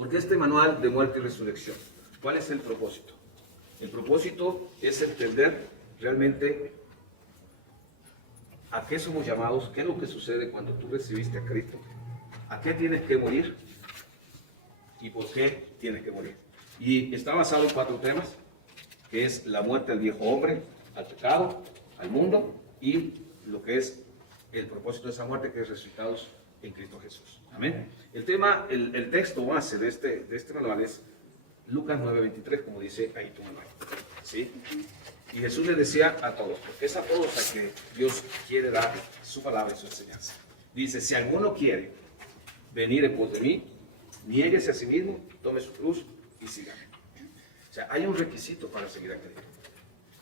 Porque este manual de muerte y resurrección, ¿cuál es el propósito? El propósito es entender realmente a qué somos llamados, qué es lo que sucede cuando tú recibiste a Cristo, a qué tienes que morir y por qué tienes que morir. Y está basado en 4 temas, que es la muerte al viejo hombre, al pecado, al mundo y lo que es el propósito de esa muerte, que es resucitados en Cristo Jesús. Amén. El tema, el texto base de este manual es Lucas 9:23, como dice ahí tu manual. ¿Sí? Y Jesús le decía a todos, porque es a todos a que Dios quiere dar su palabra y su enseñanza. Dice, si alguno quiere venir en pos de mí, niéguese a sí mismo, tome su cruz y sígame. O sea, hay un requisito para seguir a Cristo.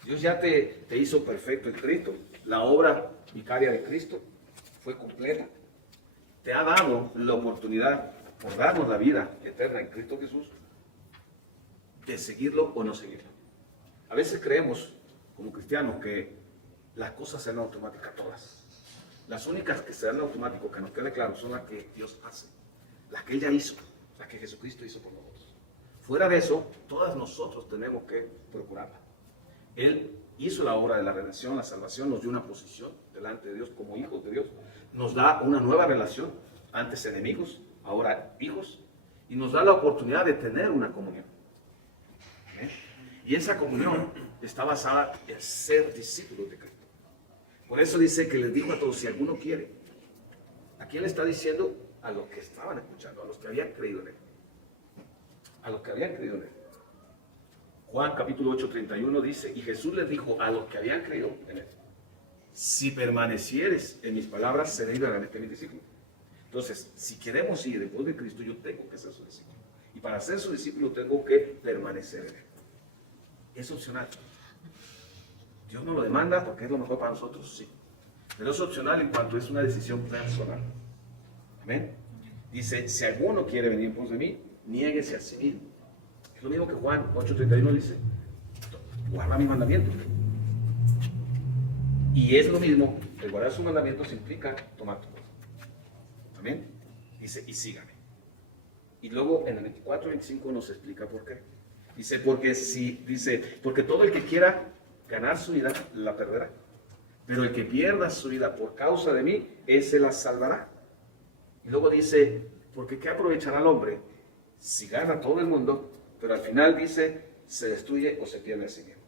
Dios ya te hizo perfecto en Cristo. La obra vicaria de Cristo fue completa. Te ha dado la oportunidad, por darnos la vida eterna en Cristo Jesús, de seguirlo o no seguirlo. A veces creemos, como cristianos, que las cosas se dan automáticas todas. Las únicas que se dan automático, que nos quede claro, son las que Dios hace. Las que Él ya hizo, las que Jesucristo hizo por nosotros. Fuera de eso, todas nosotros tenemos que procurarla. Él hizo la obra de la redención, la salvación, nos dio una posición delante de Dios como hijos de Dios. Nos da una nueva relación, antes enemigos, ahora hijos, y nos da la oportunidad de tener una comunión. ¿Eh? Y esa comunión está basada en ser discípulos de Cristo. Por eso dice que les dijo a todos, si alguno quiere. ¿A quién le está diciendo? A los que estaban escuchando, a los que habían creído en Él. A los que habían creído en Él. Juan capítulo 8:31 dice, y Jesús les dijo a los que habían creído en Él, si permanecieres en mis palabras, seréis verdaderamente mis discípulos. Entonces, si queremos ir después de Cristo, yo tengo que ser su discípulo. Y para ser su discípulo tengo que permanecer en Él. Es opcional. Dios nos lo demanda porque es lo mejor para nosotros, sí. Pero es opcional en cuanto es una decisión personal. Amén. Dice, si alguno quiere venir en pos de mí, niéguese a sí mismo. Es lo mismo que Juan 8:31 dice, guarda mis mandamientos. Y es lo mismo, el guardar sus mandamientos implica tomar tu cruz. Amén. Dice, y sígame. Y luego en el 24:25 nos explica por qué. Dice, porque todo el que quiera ganar su vida, la perderá. Pero el que pierda su vida por causa de mí, ese la salvará. Y luego dice, porque ¿qué aprovechará el hombre si gana todo el mundo, pero al final dice, se destruye o se pierde a sí mismo?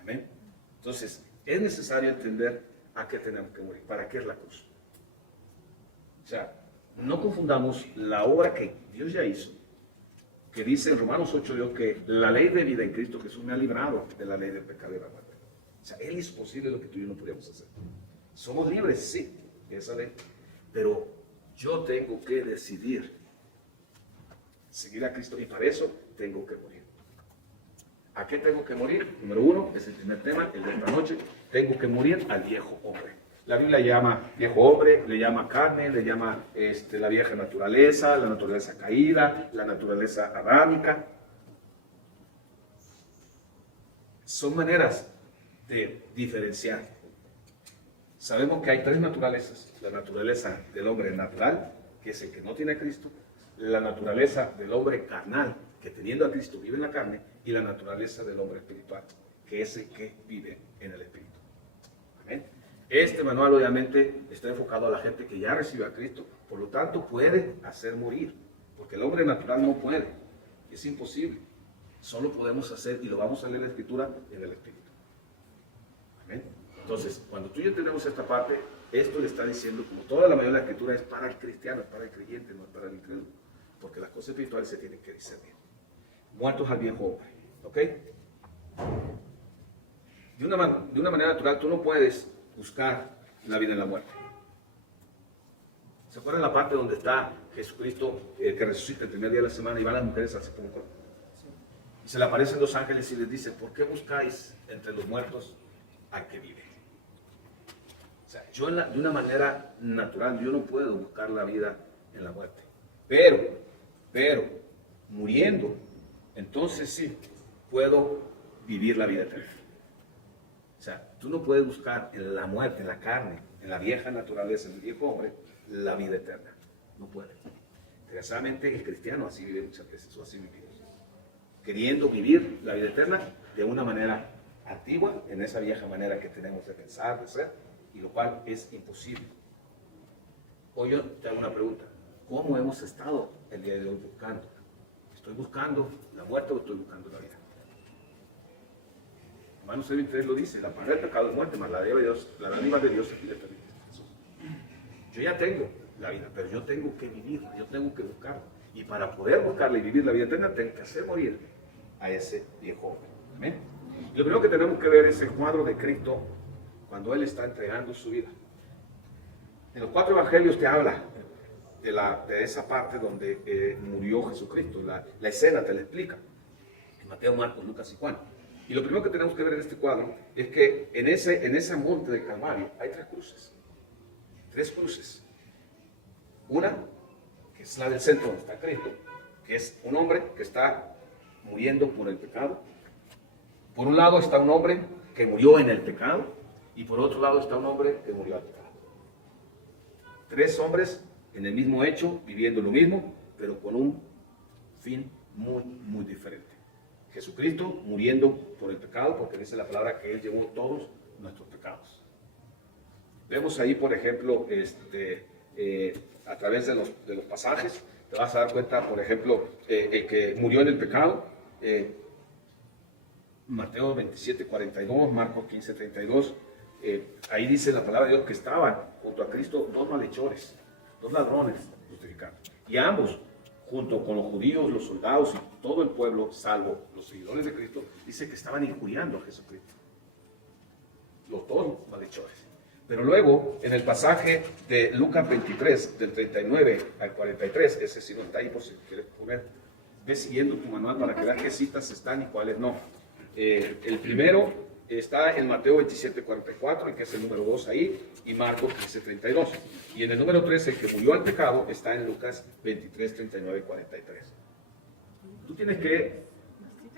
Amén. Entonces, es necesario entender a qué tenemos que morir, para qué es la cruz. O sea, no confundamos la obra que Dios ya hizo, que dice en Romanos 8, Dios, que la ley de vida en Cristo Jesús me ha librado de la ley del pecado y de la muerte. O sea, Él hizo posible lo que tú y yo no podíamos hacer. Somos libres, sí, de esa ley, pero yo tengo que decidir seguir a Cristo y para eso tengo que morir. ¿A qué tengo que morir? Número 1, es el primer tema, el de esta noche. Tengo que morir al viejo hombre. La Biblia llama viejo hombre, le llama carne, le llama la vieja naturaleza, la naturaleza caída, la naturaleza adámica. Son maneras de diferenciar. Sabemos que hay 3 naturalezas. La naturaleza del hombre natural, que es el que no tiene a Cristo. La naturaleza del hombre carnal, que teniendo a Cristo vive en la carne. Y la naturaleza del hombre espiritual, que es el que vive en el espíritu. Amén. Este manual obviamente está enfocado a la gente que ya recibió a Cristo, por lo tanto puede hacer morir, porque el hombre natural no puede, es imposible. Solo podemos hacer, y lo vamos a leer en la Escritura, en el espíritu. Amén. Entonces, cuando tú y yo tenemos esta parte, esto le está diciendo, como toda la mayoría de la Escritura es para el cristiano, es para el creyente, no es para el incrédulo, porque las cosas espirituales se tienen que discernir. Muertos al viejo hombre, ¿ok? De una manera natural, tú no puedes buscar la vida en la muerte. ¿Se acuerdan la parte donde está Jesucristo, que resucita el primer día de la semana y van las mujeres al sepulcro? Y se le aparecen 2 ángeles y les dice, ¿por qué buscáis entre los muertos al que vive? O sea, yo de una manera natural, yo no puedo buscar la vida en la muerte. Pero, muriendo, entonces sí, puedo vivir la vida eterna. O sea, tú no puedes buscar en la muerte, en la carne, en la vieja naturaleza, en el viejo hombre, la vida eterna. No puedes. Desgraciadamente el cristiano así vive muchas veces, o así vivimos, queriendo vivir la vida eterna de una manera antigua, en esa vieja manera que tenemos de pensar, de ser, y lo cual es imposible. Hoy yo te hago una pregunta: ¿cómo hemos estado el día de hoy buscando? ¿Estoy buscando la muerte o estoy buscando la vida? Romanos 6:23 lo dice: la paga del pecado es muerte, mas la dádiva de Dios es vida eterna. Yo ya tengo la vida, pero yo tengo que vivirla, yo tengo que buscarla. Y para poder buscarla y vivir la vida eterna, tengo que hacer morir a ese viejo hombre. ¿Amén? Y lo primero que tenemos que ver es el cuadro de Cristo cuando Él está entregando su vida. En los 4 evangelios te habla de esa parte donde murió Jesucristo. La escena te la explica. En Mateo, Marcos, Lucas y Juan. Y lo primero que tenemos que ver en este cuadro es que en ese monte de Calvario hay 3 cruces. 3 cruces. Una, que es la del centro donde está Cristo, que es un hombre que está muriendo por el pecado. Por un lado está un hombre que murió en el pecado, y por otro lado está un hombre que murió al pecado. 3 hombres en el mismo hecho, viviendo lo mismo, pero con un fin muy, muy diferente. Jesucristo muriendo por el pecado, porque dice la palabra que Él llevó todos nuestros pecados. Vemos ahí, por ejemplo, a través de los pasajes, te vas a dar cuenta, por ejemplo, el que murió en el pecado, Mateo 27:42, Marcos 15:32, ahí dice la palabra de Dios que estaban junto a Cristo 2 malhechores, 2 ladrones justificados. Y ambos, junto con los judíos, los soldados y todo el pueblo, salvo los seguidores de Cristo, dice que estaban injuriando a Jesucristo. Los 2 malhechores. Pero luego, en el pasaje de Lucas 23, del 39 al 43, ese sí no está ahí por si quieres poner, ve siguiendo tu manual para que veas qué citas están y cuáles no. El primero está en Mateo 27:44, el que es el número 2 ahí, y Marcos 15:32. Y en el número 3, el que murió al pecado, está en Lucas 23:39 43. Tú tienes que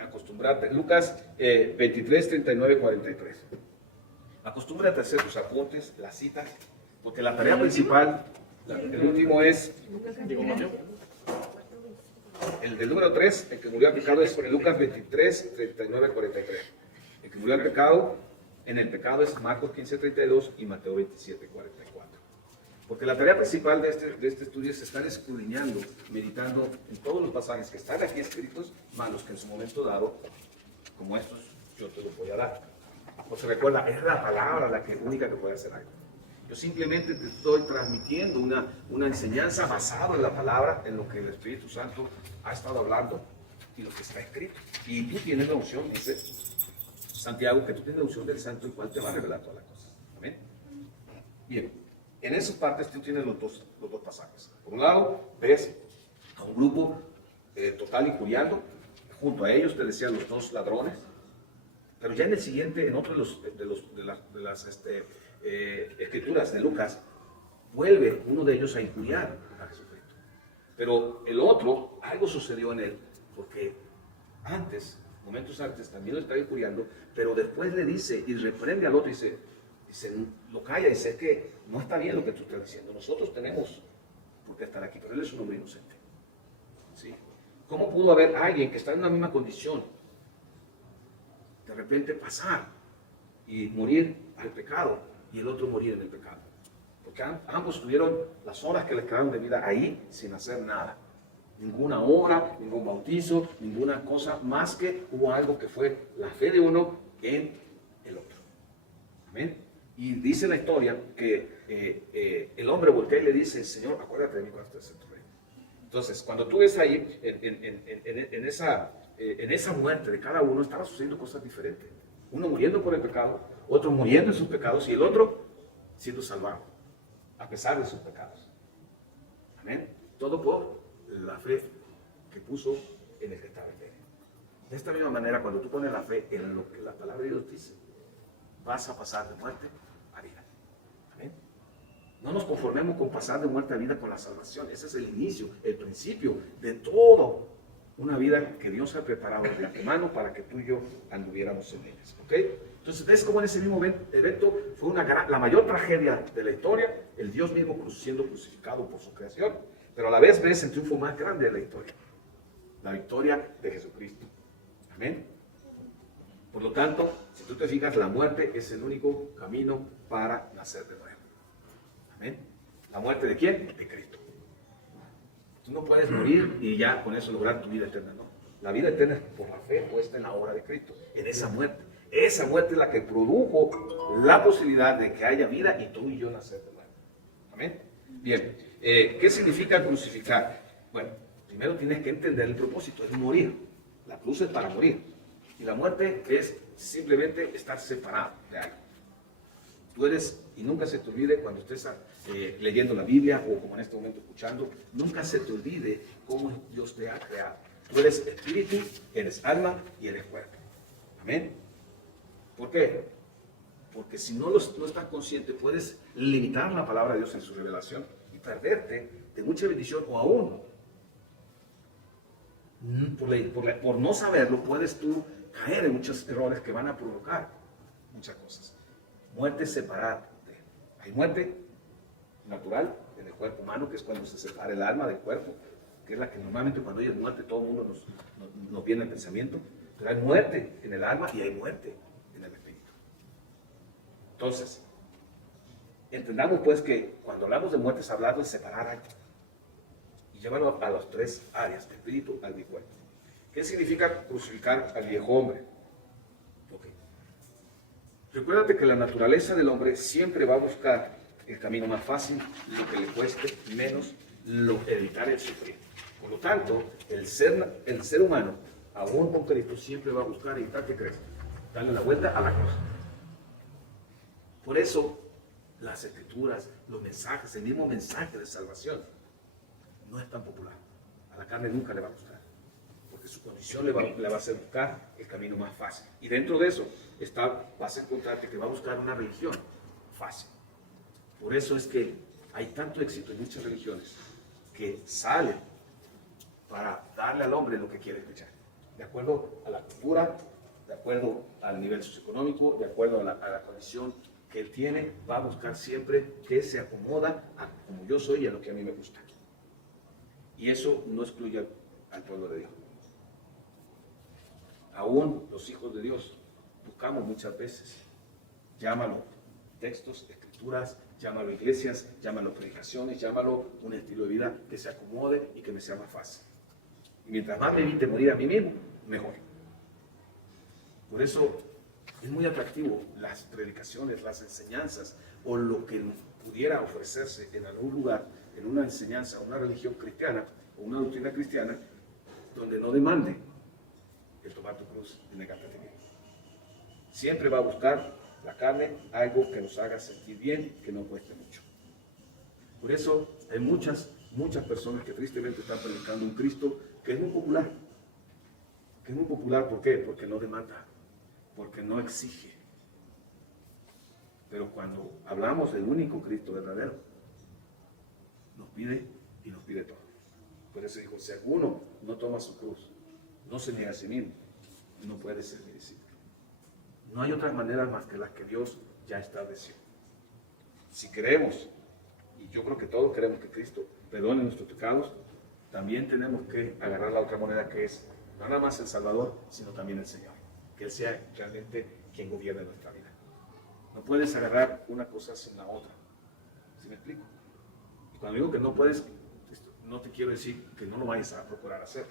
acostumbrarte. Lucas 23:39 43. Acostúmbrate a hacer tus apuntes, las citas, porque la tarea principal, el último es, el del número 3, el que murió al pecado, es Lucas 23:39 43. El que murió al pecado, en el pecado, es Marcos 15:32 y Mateo 27:44. Porque la tarea principal de este estudio es estar escudriñando, meditando en todos los pasajes que están aquí escritos, más los que en su momento dado, como estos, yo te los voy a dar. O se recuerda, es la palabra la única que puede hacer algo. Yo simplemente te estoy transmitiendo una enseñanza basada en la palabra, en lo que el Espíritu Santo ha estado hablando y lo que está escrito. Y tú tienes la unción, dice Santiago, que tú tienes la unción del Santo, el cual te va a revelar todas las cosas. Amén. Bien, en esas partes tú tienes los dos pasajes. Por un lado, ves a un grupo total injuriando. Junto a ellos, te decía, los 2 ladrones. Pero ya en el siguiente, en otro de las escrituras de Lucas, vuelve uno de ellos a injuriar a Jesucristo. Pero el otro, algo sucedió en él, porque momentos antes, también lo estaba injuriando, pero después le dice y reprende al otro y dice, lo calla y dice que no está bien lo que tú estás diciendo. Nosotros tenemos por qué estar aquí, pero él es un hombre inocente. ¿Sí? ¿Cómo pudo haber alguien que está en la misma condición de repente pasar y morir al pecado y el otro morir en el pecado? Porque ambos tuvieron las horas que les quedaron de vida ahí sin hacer nada. Ninguna hora, ningún bautizo, ninguna cosa más que hubo algo que fue la fe de uno en el otro. Amén. Y dice la historia que el hombre voltea y le dice: Señor, acuérdate de mí cuando estés en tu reino. Entonces, cuando tú ves ahí en esa muerte de cada uno, estaba sucediendo cosas diferentes. Uno muriendo por el pecado, otro muriendo en sus pecados y el otro siendo salvado, a pesar de sus pecados. Amén. Todo por la fe que puso en el que estaba en él. De esta misma manera, cuando tú pones la fe en lo que la palabra de Dios dice, vas a pasar de muerte a vida. Amén. No nos conformemos con pasar de muerte a vida con la salvación. Ese es el inicio, el principio de todo una vida que Dios ha preparado de antemano para que tú y yo anduviéramos en ellas. ¿Ok? Entonces, ves cómo en ese mismo evento fue la mayor tragedia de la historia, el Dios mismo siendo crucificado por su creación, pero a la vez ves el triunfo más grande de la victoria de Jesucristo. Amén. Por lo tanto, si tú te fijas, la muerte es el único camino para nacer de nuevo. Amén. ¿La muerte de quién? De Cristo. Tú no puedes morir y ya con eso lograr tu vida eterna, no. La vida eterna es por la fe puesta en la obra de Cristo, en esa muerte. Esa muerte es la que produjo la posibilidad de que haya vida y tú y yo nacer de nuevo. Amén. Bien, ¿qué significa crucificar? Bueno, primero tienes que entender el propósito, es morir. La cruz es para morir. Y la muerte es simplemente estar separado de algo. Tú eres, y nunca se te olvide cuando estés leyendo la Biblia o como en este momento escuchando, nunca se te olvide cómo Dios te ha creado. Tú eres espíritu, eres alma y eres cuerpo. Amén. ¿Por qué? Porque si no estás consciente, puedes limitar la palabra de Dios en su revelación y perderte de mucha bendición o aún por no saberlo, puedes tú caer en muchos errores que van a provocar muchas cosas. Muerte separada. Hay muerte natural en el cuerpo humano, que es cuando se separa el alma del cuerpo, que es la que normalmente cuando hay muerte todo el mundo nos viene el pensamiento. Pero hay muerte en el alma y hay muerte en el espíritu. Entonces, entendamos pues que cuando hablamos de muerte es hablar de separar algo y llevarlo a las tres áreas, espíritu, alma y cuerpo. ¿Qué significa crucificar al viejo hombre? Okay. Recuérdate que la naturaleza del hombre siempre va a buscar el camino más fácil, lo que le cueste menos, evitar el sufrir. Por lo tanto, el ser humano, aún con Cristo, siempre va a buscar evitar que crezca, darle la vuelta a la cruz. Por eso, las escrituras, los mensajes, el mismo mensaje de salvación, no es tan popular. A la carne nunca le va a gustar, porque su condición le va a hacer buscar el camino más fácil. Y dentro de eso vas a encontrarte que va a buscar una religión fácil. Por eso es que hay tanto éxito en muchas religiones que salen para darle al hombre lo que quiere escuchar, de acuerdo a la cultura, de acuerdo al nivel socioeconómico, de acuerdo a la condición que él tiene, va a buscar siempre que se acomoda a como yo soy y a lo que a mí me gusta. Y eso no excluye al pueblo de Dios. Aún los hijos de Dios buscamos muchas veces, llámalo textos, escrituras, llámalo iglesias, llámalo predicaciones, llámalo un estilo de vida que se acomode y que me sea más fácil. Y mientras más me evite morir a mí mismo, mejor. Por eso es muy atractivo las predicaciones, las enseñanzas o lo que pudiera ofrecerse en algún lugar, en una enseñanza, una religión cristiana o una doctrina cristiana, donde no demande el tomar tu cruz y negarte a ti mismo. Siempre va a buscar la carne algo que nos haga sentir bien, que no cueste mucho. Por eso hay muchas personas que tristemente están predicando un Cristo que es muy popular. Que es muy popular, ¿por qué? Porque no demanda, porque no exige. Pero cuando hablamos del único Cristo verdadero, nos pide y nos pide todo. Por eso dijo, si alguno no toma su cruz, no se niega a sí mismo, no puede ser mi discípulo. No hay otras maneras más que las que Dios ya estableció. Si queremos, y yo creo que todos queremos que Cristo perdone nuestros pecados, también tenemos que agarrar la otra moneda que es no nada más el Salvador, sino también el Señor. Que Él sea realmente quien gobierne nuestra vida. No puedes agarrar una cosa sin la otra. ¿Sí me explico? Y cuando digo que no puedes, no te quiero decir que no lo vayas a procurar hacer.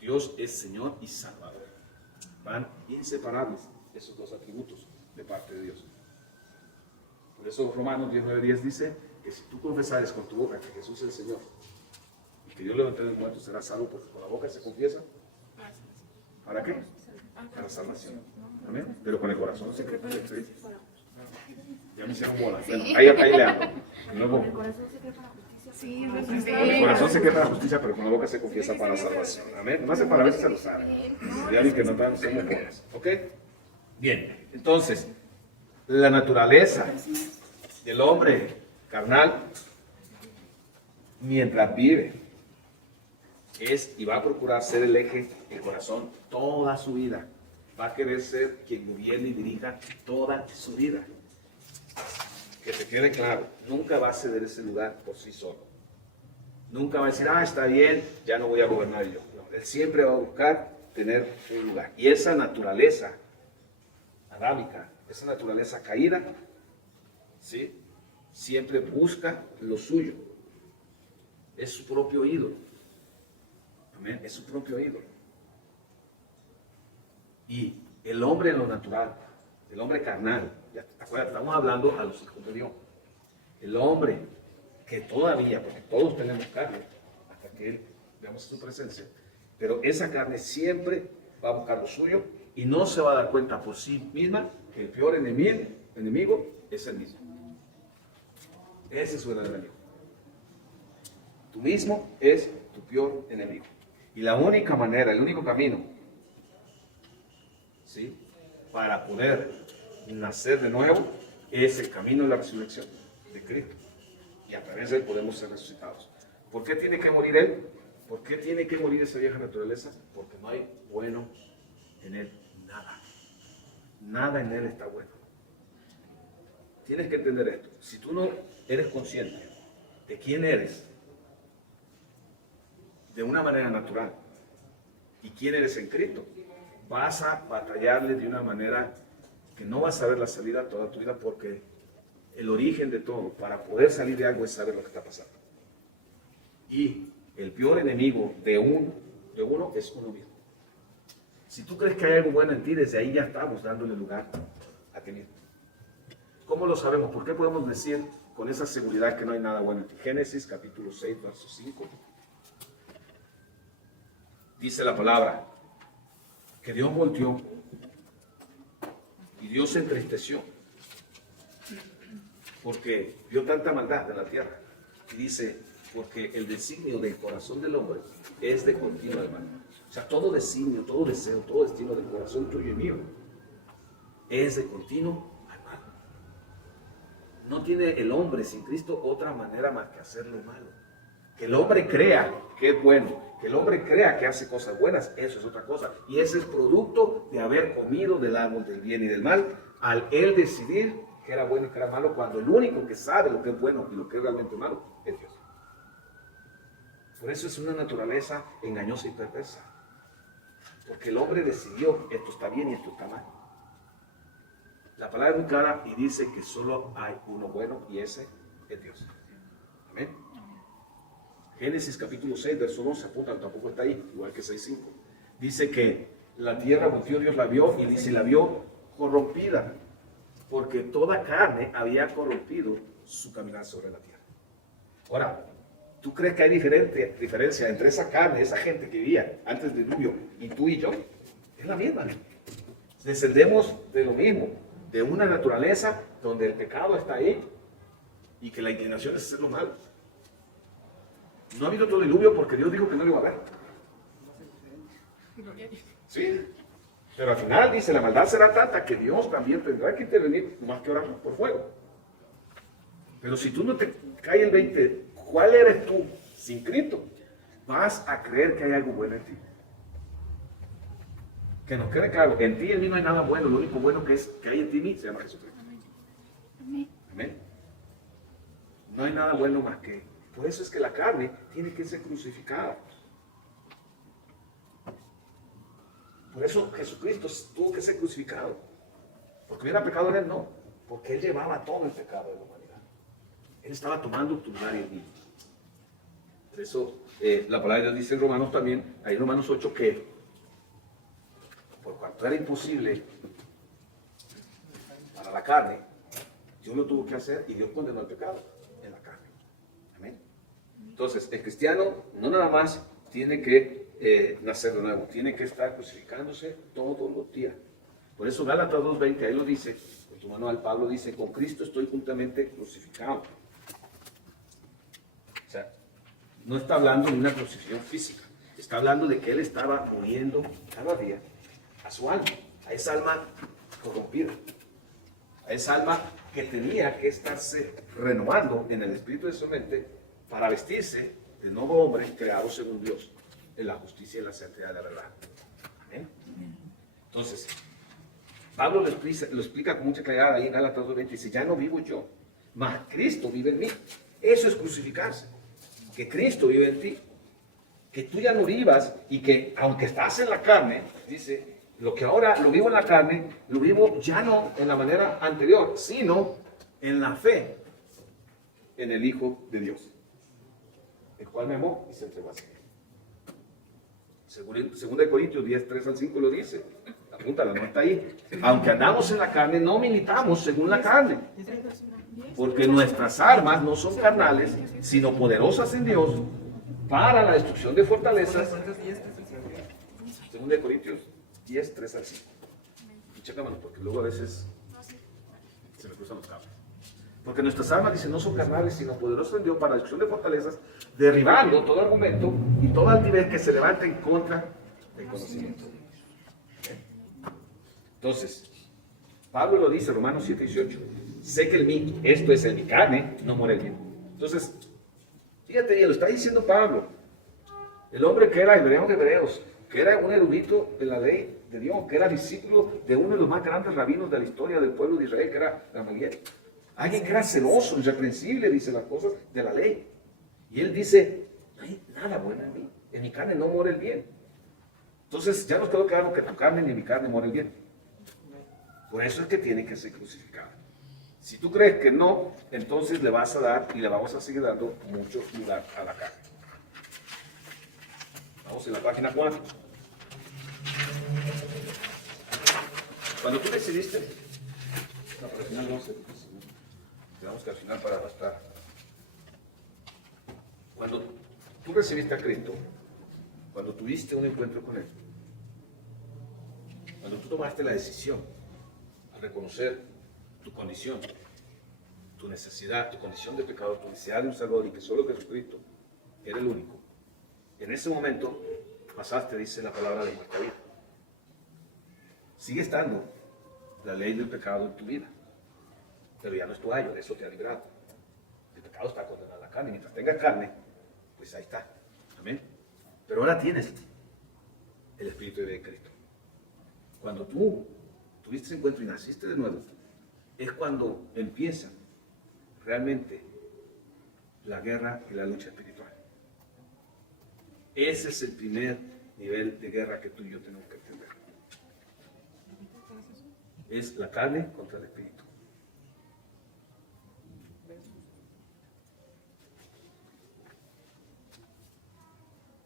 Dios es Señor y Salvador. Van inseparables esos dos atributos de parte de Dios. Por eso Romanos 19:10 dice que si tú confesares con tu boca que Jesús es el Señor y que Dios levantó de los muertos, serás salvo, porque con la boca se confiesa. ¿Para qué? Para salvación. ¿Amén? Pero con el corazón se confiesa. Ya me hicieron bolas. Bueno, ahí le hago. Luego, el corazón se queda para la justicia, pero con la boca se confiesa para la salvación. Amén. No hace para ver si se lo sabe. Ya ni que no están somos bolas. ¿Ok? Bien. Entonces, la naturaleza del hombre carnal, mientras vive, es y va a procurar ser el eje, el corazón, toda su vida. Va a querer ser quien gobierne y dirija toda su vida. Que te quede claro, nunca va a ceder ese lugar por sí solo. Nunca va a decir, está bien, ya no voy a gobernar yo. No, él siempre va a buscar tener un lugar. Y esa naturaleza adámica, esa naturaleza caída, ¿sí?, siempre busca lo suyo. Es su propio ídolo. Amén. Es su propio ídolo. Y el hombre en lo natural, el hombre carnal, ya te acuerdas, estamos hablando a los hijos de Dios. El hombre que todavía, porque todos tenemos carne, hasta que Él veamos su presencia, pero esa carne siempre va a buscar lo suyo y no se va a dar cuenta por sí misma que el peor enemigo es el mismo. Ese es su verdadero enemigo. Tú mismo es tu peor enemigo. Y la única manera, el único camino, ¿sí?, para poder nacer de nuevo es el camino de la resurrección de Cristo. Y a través de Él podemos ser resucitados. ¿Por qué tiene que morir Él? ¿Por qué tiene que morir esa vieja naturaleza? Porque no hay bueno en Él, nada. Nada en Él está bueno. Tienes que entender esto. Si tú no eres consciente de quién eres de una manera natural y quién eres en Cristo, vas a batallarle de una manera que no vas a ver la salida toda tu vida, porque el origen de todo, para poder salir de algo, es saber lo que está pasando. Y el peor enemigo de uno es uno mismo. Si tú crees que hay algo bueno en ti, desde ahí ya estamos dándole lugar a ti mismo. ¿Cómo lo sabemos? ¿Por qué podemos decir con esa seguridad que no hay nada bueno en ti? Génesis capítulo 6, verso 5. Dice la palabra que Dios volteó y Dios se entristeció porque vio tanta maldad en la tierra. Y dice, porque el designio del corazón del hombre es de continuo al mal. O sea, todo designio, todo deseo, todo destino del corazón tuyo y mío es de continuo al mal. No tiene el hombre sin Cristo otra manera más que hacer lo malo. Que el hombre crea que es bueno, que el hombre crea que hace cosas buenas, eso es otra cosa. Y ese es producto de haber comido del árbol del bien y del mal, al él decidir que era bueno y que era malo, cuando el único que sabe lo que es bueno y lo que es realmente malo es Dios. Por eso es una naturaleza engañosa y perversa. Porque el hombre decidió, esto está bien y esto está mal. La palabra es muy clara y dice que solo hay uno bueno y ese es Dios. Amén. Génesis capítulo 6, verso 12, apuntan, tampoco está ahí, igual que 6.5. Dice que la tierra volteó, Dios la vio y dice, la vio corrompida, porque toda carne había corrompido su caminar sobre la tierra. Ahora, ¿tú crees que hay diferencia entre esa carne, esa gente que vivía antes del diluvio y tú y yo? Es la misma. Descendemos de lo mismo, de una naturaleza donde el pecado está ahí y que la inclinación es hacer lo malo. No ha habido otro diluvio porque Dios dijo que no lo iba a haber. Sí, pero al final dice, la maldad será tanta que Dios también tendrá que intervenir, más que orar por fuego. Pero si tú no te cae el 20, ¿cuál eres tú sin Cristo? Vas a creer que hay algo bueno en ti. Que nos quede claro, en ti y en mí no hay nada bueno, lo único bueno que hay en ti y en mí se llama Jesucristo. Amén. No hay nada bueno más que Él. Por eso es que la carne tiene que ser crucificada. Por eso Jesucristo tuvo que ser crucificado. Porque hubiera pecado en Él, no. Porque Él llevaba todo el pecado de la humanidad. Él estaba tomando tu lugar y el mío. Por eso la palabra de Dios dice en Romanos también, ahí en Romanos 8, que por cuanto era imposible para la carne, Dios lo tuvo que hacer y Dios condenó el pecado en la carne. Amén. Entonces, el cristiano no nada más tiene que nacer de nuevo, tiene que estar crucificándose todos los días. Por eso Gálatas 2:20, ahí lo dice, en tu manual Pablo dice, con Cristo estoy juntamente crucificado. O sea, no está hablando de una crucifixión física, está hablando de que Él estaba muriendo cada día a su alma, a esa alma corrompida, a esa alma que tenía que estarse renovando en el espíritu de su mente para vestirse de nuevo hombre creado según Dios, en la justicia y la santidad de la verdad. Amén. Entonces, Pablo lo explica con mucha claridad ahí en Gálatas 2:20, dice, ya no vivo yo, mas Cristo vive en mí. Eso es crucificarse. que Cristo vive en ti, que tú ya no vivas y que aunque estás en la carne, dice, lo que ahora lo vivo en la carne, lo vivo ya no en la manera anterior, sino en la fe en el Hijo de Dios, el cual me amó y se entregó a sí. Segunda de Corintios 10, 3 al 5 lo dice. Apúntala, no está ahí. Aunque andamos en la carne, no militamos según la carne. Porque nuestras armas no son carnales, sino poderosas en Dios para la destrucción de fortalezas. Segunda de Corintios 10, 3 al 5. Y chécamelo, porque luego a veces se me cruzan los cables. Porque nuestras armas, dice, no son carnales, sino poderosas en Dios para la destrucción de fortalezas, derribando todo argumento y todo altivez que se levante en contra del conocimiento. Entonces, Pablo lo dice, Romanos 7, 18. Sé que el mí, esto es en mi carne, no muere el bien. Entonces, fíjate, y lo está diciendo Pablo, el hombre que era hebreo de hebreos, que era un erudito de la ley de Dios, que era discípulo de uno de los más grandes rabinos de la historia del pueblo de Israel, que era Gamaliel. Alguien que era celoso, irreprensible, dice las cosas de la ley. Y él dice, no hay nada bueno en mí, en mi carne no muere el bien. Entonces ya nos quedó claro que tu carne ni mi carne muere el bien. Por eso es que tiene que ser crucificado. Si tú crees que no, entonces le vas a dar y le vamos a seguir dando mucho lugar a la carne. Vamos en la página 4. Cuando tú decidiste, no, pero al final no sé, digamos que al final para arrastrar. Cuando tú recibiste a Cristo, cuando tuviste un encuentro con Él, cuando tú tomaste la decisión al reconocer tu condición, tu necesidad, tu condición de pecado, tu necesidad de un Salvador y que solo Jesucristo era el único, en ese momento pasaste, dice la palabra, de muerte a vida. Sigue estando la ley del pecado en tu vida, pero ya no es tu ayo, de eso te ha librado. El pecado está condenado a la carne, mientras tengas carne, pues ahí está. Amén. Pero ahora tienes el Espíritu de Cristo. Cuando tú tuviste ese encuentro y naciste de nuevo, es cuando empieza realmente la guerra y la lucha espiritual. Ese es el primer nivel de guerra que tú y yo tenemos que entender. Es la carne contra el espíritu.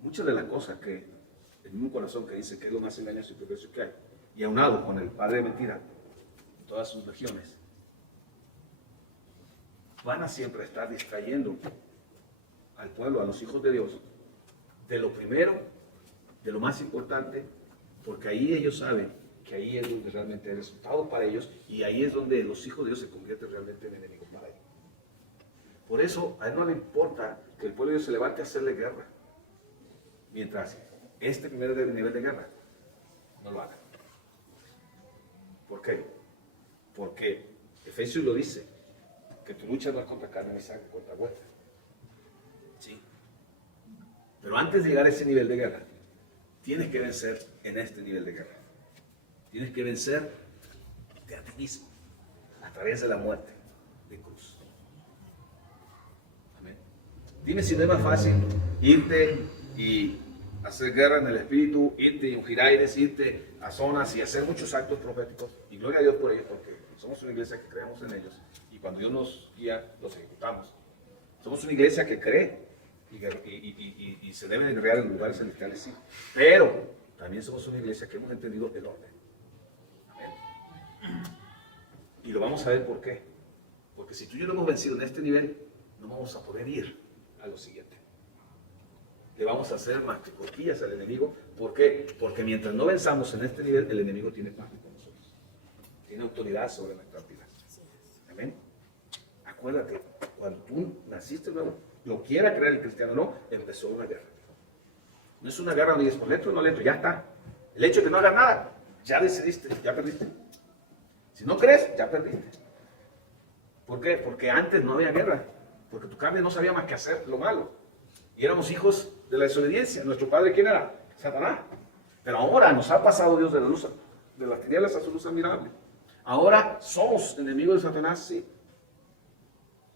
Muchas de las cosas que el mismo corazón que dice que es lo más engañoso y perverso que hay, y aunado con el padre de mentira, todas sus legiones, van a siempre estar distrayendo al pueblo, a los hijos de Dios, de lo primero, de lo más importante, porque ahí ellos saben que ahí es donde realmente hay resultado para ellos y ahí es donde los hijos de Dios se convierten realmente en enemigos para ellos. Por eso a él no le importa que el pueblo de Dios se levante a hacerle guerra, mientras este primer nivel de guerra no lo haga. ¿Por qué? Porque Efesios lo dice, que tu lucha no es contra carne ni sangre, contra vuestra. ¿Sí? Pero antes de llegar a ese nivel de guerra, tienes que vencer en este nivel de guerra. Tienes que vencer de a ti mismo, a través de la muerte de cruz. Amén. Dime si no es más fácil irte y hacer guerra en el espíritu, irte y ungir aires, irte a zonas y hacer muchos actos proféticos. Y gloria a Dios por ellos, porque somos una iglesia que creemos en ellos. Y cuando Dios nos guía, los ejecutamos. Somos una iglesia que cree y se debe de crear en lugares celestiales, sí. Pero también somos una iglesia que hemos entendido el orden. Amén. Y lo vamos a ver por qué. Porque si tú y yo lo hemos vencido en este nivel, no vamos a poder ir a lo siguiente. Le vamos a hacer más que cosquillas al enemigo. ¿Por qué? Porque mientras no venzamos en este nivel, el enemigo tiene parte con nosotros. Tiene autoridad sobre nuestras vidas. Amén. Acuérdate, cuando tú naciste nuevo, lo quiera creer el cristiano o no, empezó una guerra. No es una guerra donde dices, por lento o no lento, ya está. El hecho de que no hagas nada, ya decidiste, ya perdiste. Si no crees, ya perdiste. ¿Por qué? Porque antes no había guerra. Porque tu carne no sabía más que hacer lo malo. Y éramos hijos de la desobediencia. Nuestro padre, ¿quién era? Satanás. Pero ahora nos ha pasado Dios de la luz, de las tinieblas a su luz admirable. Ahora somos enemigos de Satanás, sí.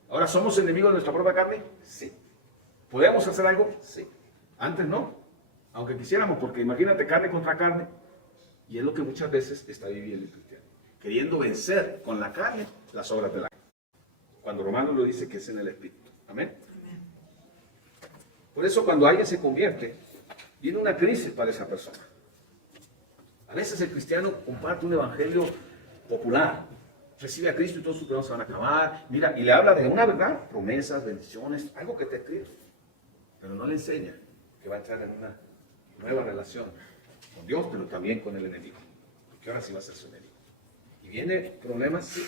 Ahora somos enemigos de nuestra propia carne, sí. ¿Podemos hacer algo? Sí. Antes no. Aunque quisiéramos, porque imagínate carne contra carne. Y es lo que muchas veces está viviendo el cristiano. Queriendo vencer con la carne las obras de la carne. Cuando Romanos lo dice que es en el Espíritu. Amén. Por eso cuando alguien se convierte, viene una crisis para esa persona. A veces el cristiano comparte un evangelio popular. Recibe a Cristo y todos sus problemas se van a acabar. Mira, y le habla de una verdad, promesas, bendiciones, algo que está escrito. Pero no le enseña que va a entrar en una nueva relación con Dios, pero también con el enemigo. Porque ahora sí va a ser su enemigo. Y viene problemas, sí.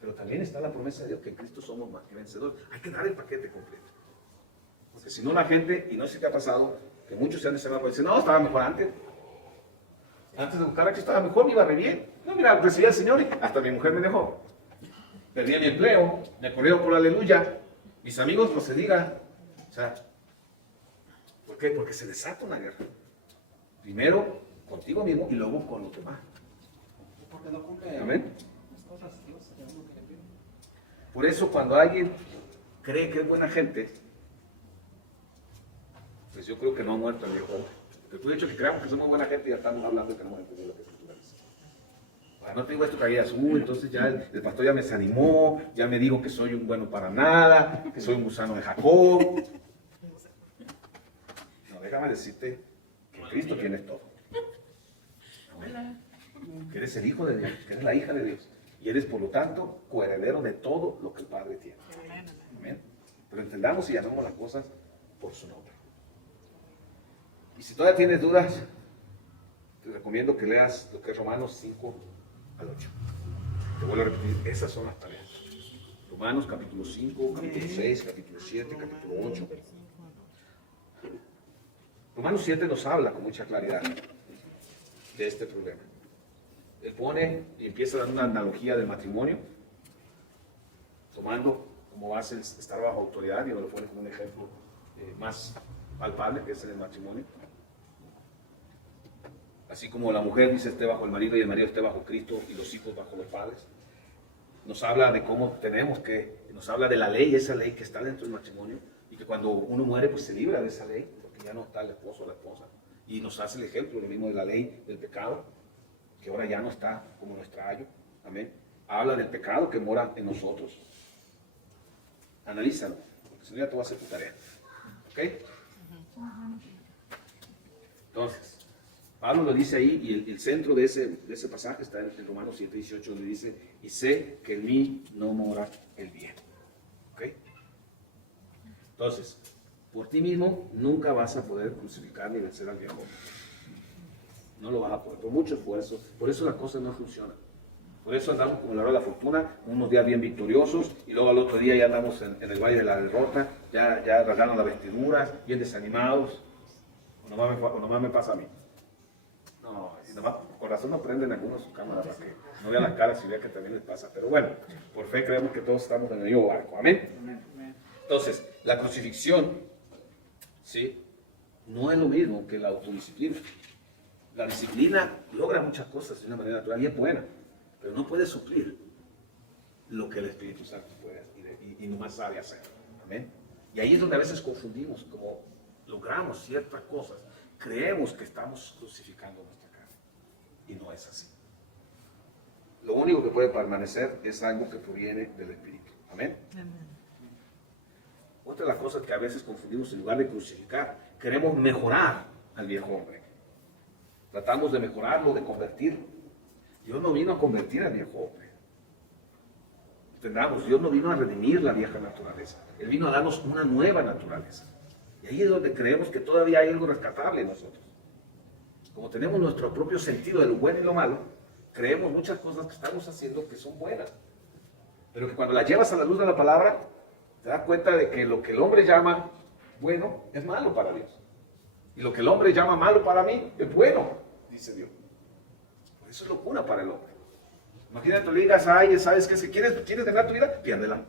Pero también está la promesa de Dios que en Cristo somos más que vencedores. Hay que dar el paquete completo. Porque si no la gente, y no sé qué ha pasado, que muchos se han desanimado y dicen, no, estaba mejor antes. Antes de buscar a Cristo estaba mejor, me iba re bien. No, mira, recibí al Señor y hasta mi mujer me dejó. Perdí mi empleo, me corrieron por aleluya. Mis amigos, no se diga. O sea, ¿por qué? Porque se desata una guerra. Primero contigo mismo y luego con los demás. Porque no cumple Amén. las cosas Dios, que es lo que le pide. Por eso cuando alguien cree que es buena gente, pues yo creo que no ha muerto el viejo hombre. Porque tú has dicho que creamos que somos buena gente y ya estamos hablando de que no hemos entendido lo que Escritura dice. No te digo esto que había azul, entonces ya el pastor ya me desanimó, ya me dijo que soy un bueno para nada, que soy un gusano de Jacob. No, déjame decirte que en Cristo tienes todo. Amén. Que eres el hijo de Dios, que eres la hija de Dios. Y eres, por lo tanto, coheredero de todo lo que el Padre tiene. Amén. Pero entendamos y llamemos las cosas por su nombre. Y si todavía tienes dudas, te recomiendo que leas lo que es Romanos 5 al 8. Te vuelvo a repetir, esas son las tareas. Romanos capítulo 5, capítulo 6, capítulo 7, capítulo 8. Romanos 7 nos habla con mucha claridad de este problema. Él pone y empieza a dar una analogía del matrimonio, tomando como base estar bajo autoridad, y nos lo pone como un ejemplo más palpable, que es en el matrimonio. Así como la mujer dice esté bajo el marido y el marido esté bajo Cristo y los hijos bajo los padres. Nos habla de cómo nos habla de la ley, esa ley que está dentro del matrimonio, y que cuando uno muere pues se libra de esa ley, porque ya no está el esposo o la esposa. Y nos hace el ejemplo, lo mismo de la ley del pecado, que ahora ya no está como nuestra ayo. Amén. Habla del pecado que mora en nosotros. Analízalo, porque si no ya te va a hacer tu tarea. ¿Ok? Entonces, Pablo lo dice ahí, y el centro de ese pasaje está en Romanos 7:18, donde dice, y sé que en mí no mora el bien. ¿Ok? Entonces, por ti mismo nunca vas a poder crucificar ni vencer al viejo. No lo vas a poder, por mucho esfuerzo. Por eso las cosas no funcionan. Por eso andamos como en la rueda de la fortuna, unos días bien victoriosos, y luego al otro día ya andamos en el valle de la derrota, ya rasgando las vestiduras, bien desanimados. O nomás me pasa a mí. No, y nomás por razón no prenden algunos su cámara para que no vean las caras y vean que también les pasa. Pero bueno, por fe creemos que todos estamos en el mismo barco. Amén. Entonces, la crucifixión, ¿sí?, no es lo mismo que la autodisciplina. La disciplina logra muchas cosas de una manera natural y es buena, pero no puede suplir lo que el Espíritu Santo puede y nomás sabe hacer. Amén. Y ahí es donde a veces confundimos, como logramos ciertas cosas, creemos que estamos crucificando nuestra carne y no es así. Lo único que puede permanecer es algo que proviene del Espíritu. Amén. Otra de las cosas que a veces confundimos, en lugar de crucificar, queremos mejorar al viejo hombre. Tratamos de mejorarlo, de convertirlo. Dios no vino a convertir al viejo hombre. Entendamos, Dios no vino a redimir la vieja naturaleza. Él vino a darnos una nueva naturaleza. Y ahí es donde creemos que todavía hay algo rescatable en nosotros. Como tenemos nuestro propio sentido de lo bueno y lo malo, creemos muchas cosas que estamos haciendo que son buenas. Pero que cuando las llevas a la luz de la palabra, te das cuenta de que lo que el hombre llama bueno es malo para Dios. Y lo que el hombre llama malo para mí es bueno, dice Dios. Por eso es locura para el hombre. Imagínate, le digas a alguien, ¿sabes qué? Si quieres ganar tu vida, piérdela.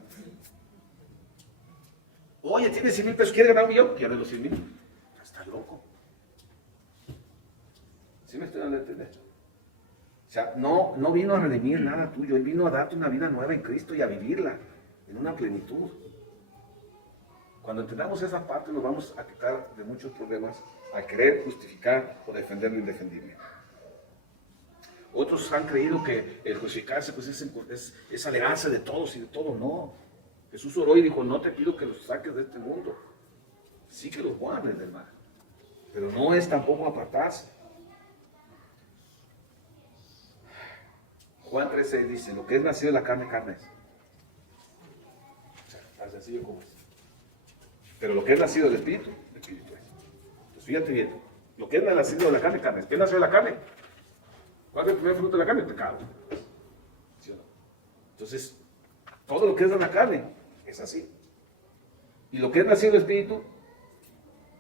Oye, tienes 100,000 pesos, ¿quieres ganar 1,000,000? Pierde los 100,000. Estás loco. ¿Sí me estoy dando a entender? O sea, no vino a redimir nada tuyo. Él vino a darte una vida nueva en Cristo y a vivirla en una plenitud. Cuando entendamos esa parte nos vamos a quitar de muchos problemas a querer justificar o defender lo indefendible. Otros han creído que el justificarse pues, es alejarse de todos y de todo. No. Jesús oró y dijo, no te pido que los saques de este mundo, sí que los guardes del mal, pero no es tampoco apartarse. Juan 13 dice, lo que es nacido de la carne, carne es. O sea, tan sencillo como es. Pero lo que es nacido del Espíritu, Espíritu es. Entonces fíjate bien, lo que es nacido de la carne, carne es. ¿Qué nació de la carne? ¿Cuál es el primer fruto de la carne? El pecado. ¿Sí o no? Entonces, todo lo que es de la carne es así. Y lo que es nacido del Espíritu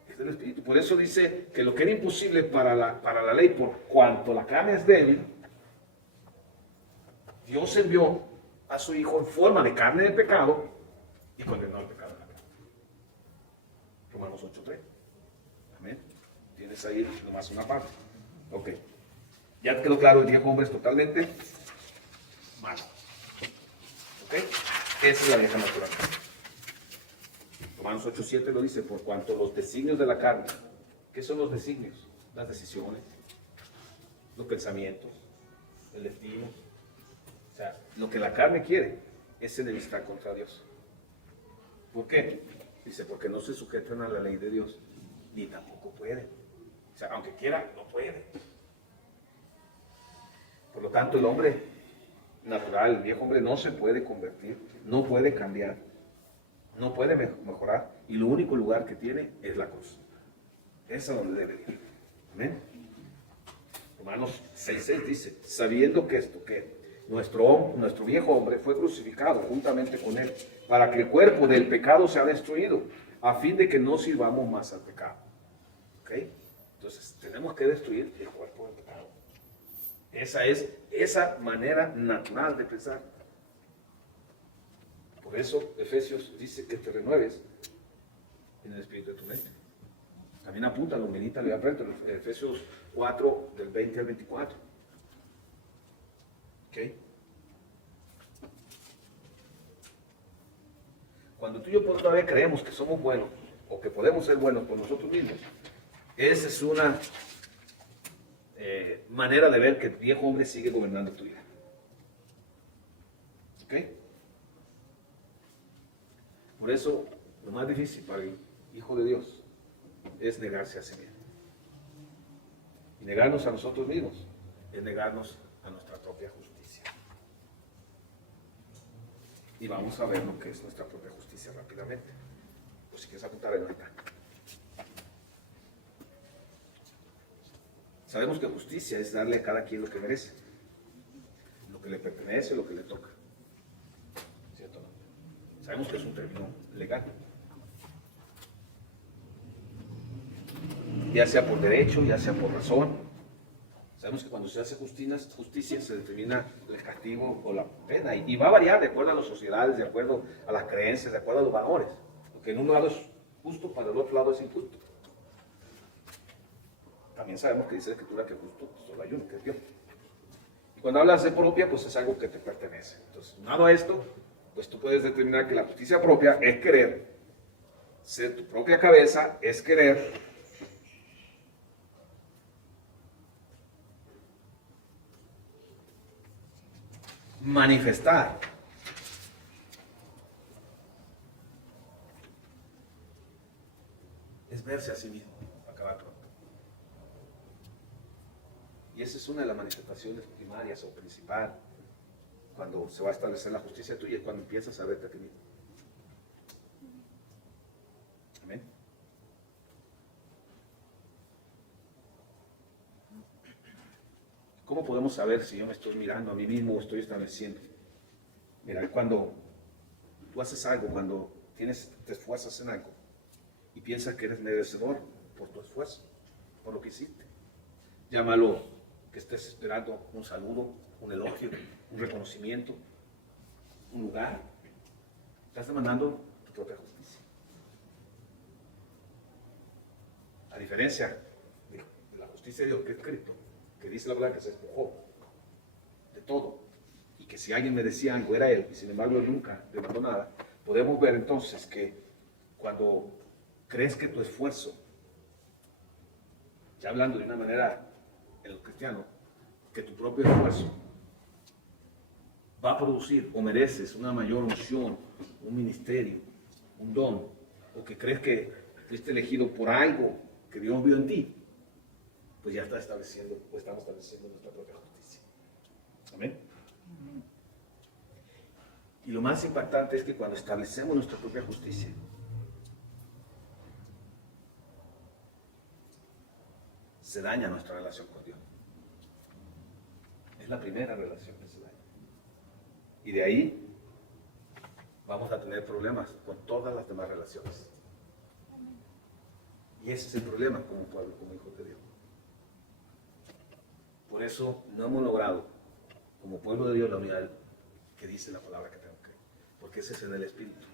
es del Espíritu. Por eso dice que lo que era imposible para la ley, por cuanto la carne es débil, Dios envió a su Hijo en forma de carne de pecado y condenó el pecado en la carne. Romanos 8:3. Amén. Tienes ahí nomás una parte. Ok. Ya te quedó claro, el viejo hombre es totalmente malo. ¿Ok? Esa es la vieja naturaleza. Romanos 8:7 lo dice, por cuanto los designios de la carne. ¿Qué son los designios? Las decisiones, los pensamientos, el destino. O sea, lo que la carne quiere es enemistar contra Dios. ¿Por qué? Dice, porque no se sujetan a la ley de Dios, ni tampoco pueden. O sea, aunque quiera, no puede. Por lo tanto, el hombre natural, el viejo hombre, no se puede convertir, no puede cambiar, no puede mejorar, y lo único lugar que tiene es la cruz. Es a donde debe ir. Amén. Romanos 6:6 dice, sabiendo que esto, que nuestro viejo hombre fue crucificado juntamente con él, para que el cuerpo del pecado sea destruido, a fin de que no sirvamos más al pecado. ¿Ok? Entonces, tenemos que destruir el cuerpo del pecado. Esa es esa manera natural de pensar. Por eso, Efesios dice que te renueves en el espíritu de tu mente. También apúntalo, medítalo y aprende. Efesios 4, del 20 al 24. ¿Ok? Cuando tú y yo todavía creemos que somos buenos, o que podemos ser buenos por nosotros mismos, esa es una manera de ver que el viejo hombre sigue gobernando tu vida. ¿Ok? Por eso, lo más difícil para el Hijo de Dios es negarse a sí mismo. Y negarnos a nosotros mismos es negarnos a nuestra propia justicia. Y vamos a ver lo que es nuestra propia justicia rápidamente. Pues si quieres apuntar en acá. Sabemos que justicia es darle a cada quien lo que merece, lo que le pertenece, lo que le toca. ¿Cierto o no? Sabemos que es un término legal. Ya sea por derecho, ya sea por razón. Sabemos que cuando se hace justicia se determina el castigo o la pena. Y va a variar de acuerdo a las sociedades, de acuerdo a las creencias, de acuerdo a los valores. Lo que en un lado es justo, para el otro lado es injusto. También sabemos que dice la Escritura que justo solo hay uno, que es Dios. Y cuando hablas de propia, pues es algo que te pertenece. Entonces, dado a esto, pues tú puedes determinar que la justicia propia es querer ser tu propia cabeza, es querer manifestar es verse a sí mismo, acabar pronto. Y esa es una de las manifestaciones primarias o principal cuando se va a establecer la justicia tuya, es cuando empiezas a verte a ti mismo. Amén. ¿Cómo podemos saber si yo me estoy mirando a mí mismo o estoy estableciendo? Mira, cuando tú haces algo, cuando te esfuerzas en algo y piensas que eres merecedor por tu esfuerzo, por lo que hiciste, llámalo que estés esperando un saludo, un elogio, un reconocimiento, un lugar. Estás demandando tu propia justicia. A diferencia de la justicia de Dios que es Cristo, que dice la verdad que se despojó de todo y que si alguien merecía algo era Él y sin embargo Él nunca demandó nada, podemos ver entonces que cuando crees que tu esfuerzo, ya hablando de una manera en lo cristiano, que tu propio esfuerzo va a producir o mereces una mayor unción, un ministerio, un don, o que crees que fuiste elegido por algo que Dios vio en ti, pues ya está estableciendo, o estamos estableciendo nuestra propia justicia. Amén. Y lo más impactante es que cuando establecemos nuestra propia justicia, se daña nuestra relación con Dios. Es la primera relación que se daña. Y de ahí vamos a tener problemas con todas las demás relaciones. Y ese es el problema como pueblo, como hijos de Dios. Por eso no hemos logrado, como pueblo de Dios, la unidad que dice la palabra que tengo que. Porque ese es en el Espíritu.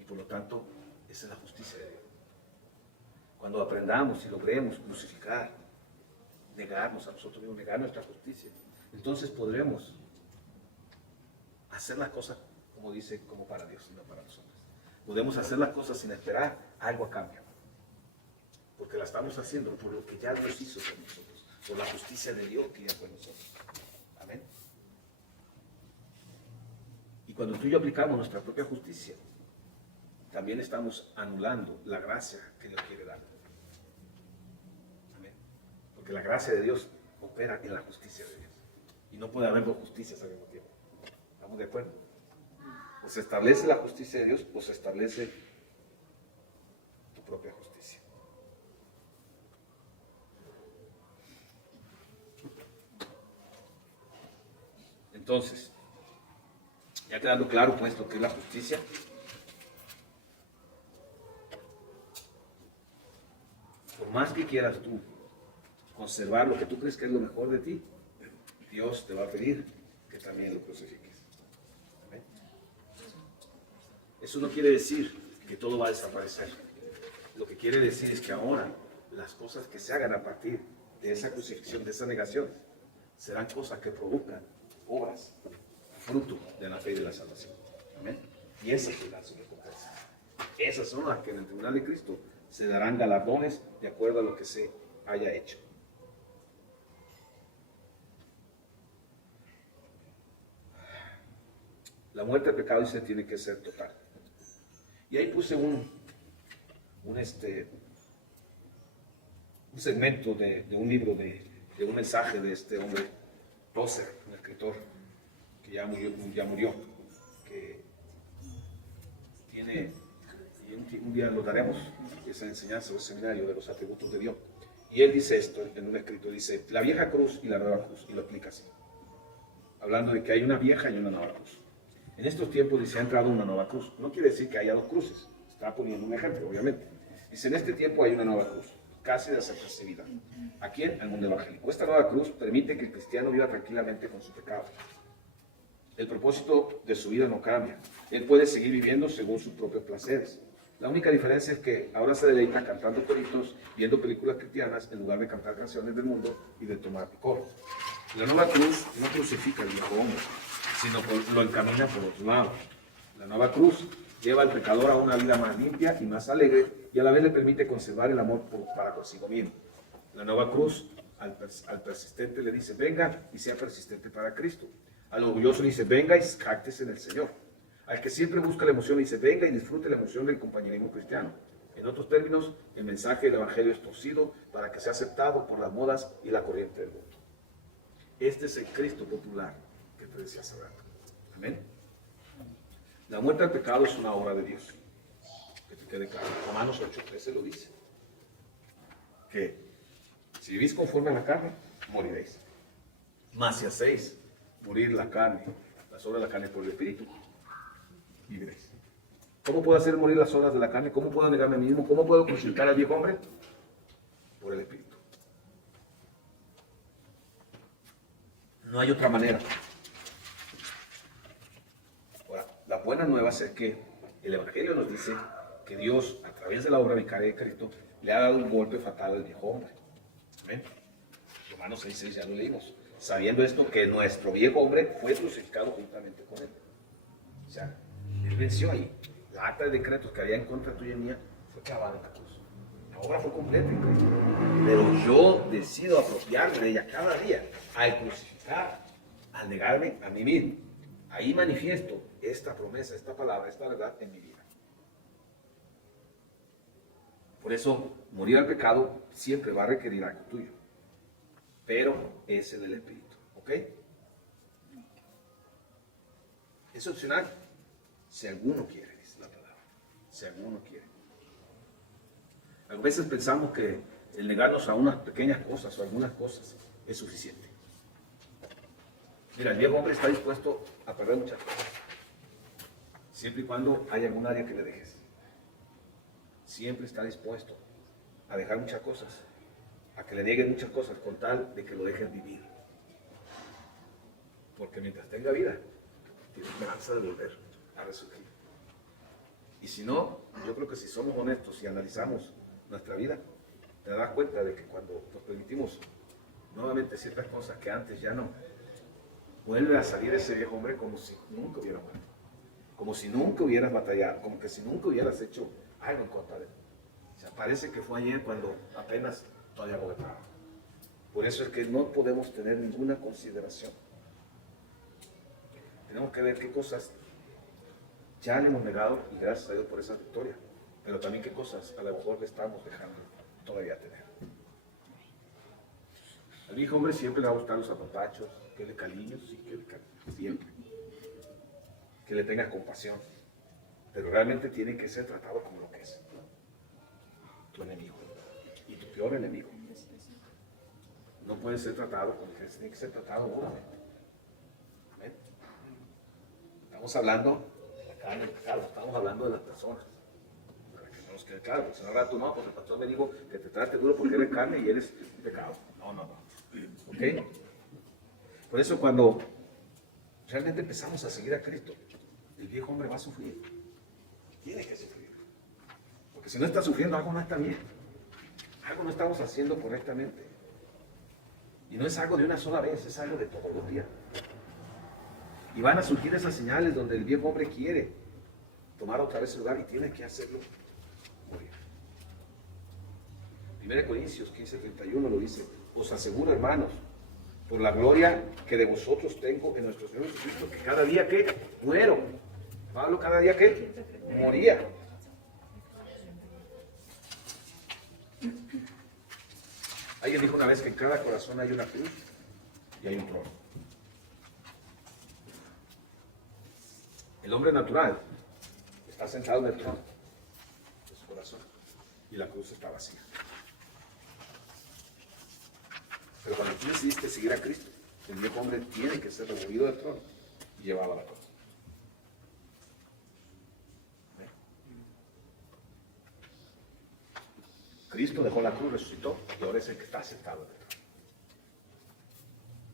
Y por lo tanto, esa es la justicia de Dios. Cuando aprendamos y logremos crucificar, negarnos a nosotros mismos, negar nuestra justicia, entonces podremos hacer las cosas, como dice, como para Dios y no para nosotros. Podemos hacer las cosas sin esperar algo a cambio. Porque la estamos haciendo por lo que ya Dios hizo por nosotros, por la justicia de Dios que ya fue en nosotros. Amén. Y cuando tú y yo aplicamos nuestra propia justicia, también estamos anulando la gracia que Dios quiere dar. Amén. Porque la gracia de Dios opera en la justicia de Dios. Y no puede haber dos justicias al mismo tiempo. ¿Estamos de acuerdo? O se establece la justicia de Dios o se establece tu propia justicia. Entonces, ya quedando claro pues lo que es la justicia, por más que quieras tú conservar lo que tú crees que es lo mejor de ti, Dios te va a pedir que también lo crucifiques. ¿Amén? Eso no quiere decir que todo va a desaparecer. Lo que quiere decir es que ahora las cosas que se hagan a partir de esa crucifixión, de esa negación, serán cosas que produzcan obras, fruto de la fe y de la salvación. Amén. Y esas serán sus recompensas. Esas son las que en el tribunal de Cristo se darán galardones de acuerdo a lo que se haya hecho. La muerte del pecado dice tiene que ser total. Y ahí puse un segmento de un libro, de un mensaje de este hombre, Tozer, un escritor que ya murió, que tiene, y un día lo daremos, esa enseñanza o ese seminario de los atributos de Dios. Y él dice esto en un escrito, dice, la vieja cruz y la nueva cruz, y lo explica así, hablando de que hay una vieja y una nueva cruz. En estos tiempos dice, ha entrado una nueva cruz. No quiere decir que haya dos cruces, está poniendo un ejemplo, obviamente. Dice, en este tiempo hay una nueva cruz, casi desapercibida. ¿A quién? Al mundo evangélico. Esta nueva cruz permite que el cristiano viva tranquilamente con su pecado. El propósito de su vida no cambia. Él puede seguir viviendo según sus propios placeres. La única diferencia es que ahora se deleita cantando coritos, viendo películas cristianas, en lugar de cantar canciones del mundo y de tomar licor. La nueva cruz no crucifica al viejo hombre, sino lo encamina por otro lado. La nueva cruz lleva al pecador a una vida más limpia y más alegre, y a la vez le permite conservar el amor para consigo mismo. La nueva cruz al persistente le dice, venga y sea persistente para Cristo. Al orgulloso le dice, venga y jáctese en el Señor. Al que siempre busca la emoción le dice, venga y disfrute la emoción del compañerismo cristiano. En otros términos, el mensaje del Evangelio es torcido para que sea aceptado por las modas y la corriente del mundo. Este es el Cristo popular que te decía hace rato. Amén. La muerte al pecado es una obra de Dios. Que te quede claro. Romanos 8:13 lo dice. Que si vivís conforme a la carne, moriréis. Mas si hacéis morir la carne, las obras de la carne por el Espíritu, viviréis. ¿Cómo puedo hacer morir las obras de la carne? ¿Cómo puedo negarme a mí mismo? ¿Cómo puedo crucificar al viejo hombre? Por el Espíritu. No hay otra manera. Ahora, la buena nueva es que el Evangelio nos dice que Dios, a través de la obra vicaria de Cristo, le ha dado un golpe fatal al viejo hombre. ¿Amén? Romanos 6:6 ya lo leímos. Sabiendo esto, que nuestro viejo hombre fue crucificado juntamente con él. O sea, él venció ahí. acta de decretos que había en contra tuya y mía fue clavada en la cruz. La obra fue completa en Cristo. Pero yo decido apropiarme de ella cada día al crucificar, al negarme a mí mismo. Ahí manifiesto esta promesa, esta palabra, esta verdad en mi vida. Por eso, morir al pecado siempre va a requerir algo tuyo. Pero es en el Espíritu. ¿Ok? Es opcional. Si alguno quiere, dice la palabra. Si alguno quiere. A veces pensamos que el negarnos a unas pequeñas cosas o algunas cosas es suficiente. Mira, el viejo hombre está dispuesto a perder muchas cosas. Siempre y cuando haya algún área que le dejes. Siempre está dispuesto a dejar muchas cosas, a que le nieguen muchas cosas con tal de que lo dejes vivir. Porque mientras tenga vida, tiene esperanza de volver a resurgir. Y si no, yo creo que si somos honestos y analizamos nuestra vida, te das cuenta de que cuando nos permitimos nuevamente ciertas cosas que antes ya no, vuelve a salir ese viejo hombre como si nunca hubiera muerto, como si nunca hubieras batallado, como que si nunca hubieras hecho algo en contra de él. O sea, parece que fue ayer cuando apenas todavía gobernaba. Por eso es que no podemos tener ninguna consideración. Tenemos que ver qué cosas ya le hemos negado y gracias a Dios por esa victoria, pero también qué cosas a lo mejor le estamos dejando todavía tener. Al viejo hombre siempre le va a gustar los apapachos, que le cariños, sí, que le cariños, siempre. Que le tengas compasión, pero realmente tiene que ser tratado como lo que es. Tu enemigo y tu peor enemigo. No puede ser tratado como que tiene que ser tratado duramente. ¿Amén? Estamos hablando acá en el pecado, estamos hablando de las personas. Para que no nos quede claro, porque si no rato no, pues el pastor me dijo que te trate duro porque eres carne y eres pecado. No. ¿Ok? Por eso cuando realmente empezamos a seguir a Cristo, el viejo hombre va a sufrir. Tiene que sufrir. Porque si no está sufriendo, algo no está bien. Algo no estamos haciendo correctamente. Y no es algo de una sola vez, es algo de todos los días. Y van a surgir esas señales donde el viejo hombre quiere tomar otra vez el lugar y tiene que hacerlo morir. 1 Corintios 15:31 lo dice: os aseguro, hermanos, por la gloria que de vosotros tengo en nuestro Señor Jesucristo, que cada día que muero. Pablo cada día que moría. Alguien dijo una vez que en cada corazón hay una cruz y hay un trono. El hombre natural está sentado en el trono de su corazón y la cruz está vacía. Pero cuando tú decidiste seguir a Cristo, el viejo hombre tiene que ser removido del trono y llevado a la cruz. Cristo dejó la cruz, resucitó y ahora es el que está sentado en el trono.